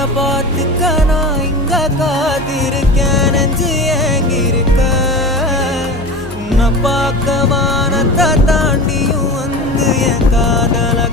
உன்னை பார்த்துக்க நான் இங்க காத்திருக்கேன் நெஞ்சு ஏங்கிருக்க உன்னை பார்க்க வானத்தை தாண்டியும் வந்து என் காதல